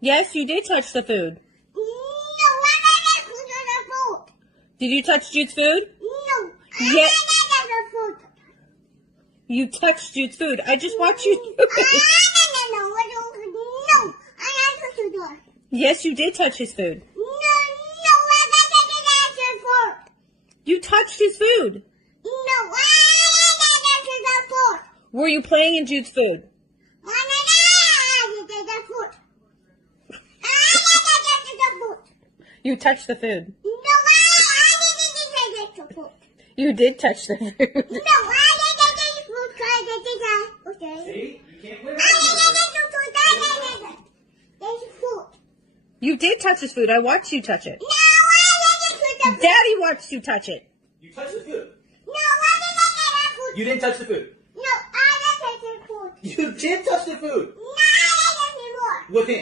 Yes, you did touch the food. No, I didn't touch the food. Did you touch Jude's food? No, Yeah. I didn't touch the food. You touched Jude's food. I just watched you do it. No, I didn't touch it. Yes, you did touch his food. No, I didn't touch the food. You touched his food. No, I didn't touch the food. Were you playing in Jude's food? I didn't touch the food. I didn't touch the food. You touched the food. No, I didn't touch the food. You did touch the food. No, I didn't touch the food. Okay. See? You can't win. I didn't touch the food. There's food. You did touch his food. I watched you touch it. No, I didn't touch the food. Daddy watched you touch it. You touched the food. No, I didn't touch the food. You didn't touch the food. No, I didn't touch the food. You did touch the food. No, I didn't touch the food. With him.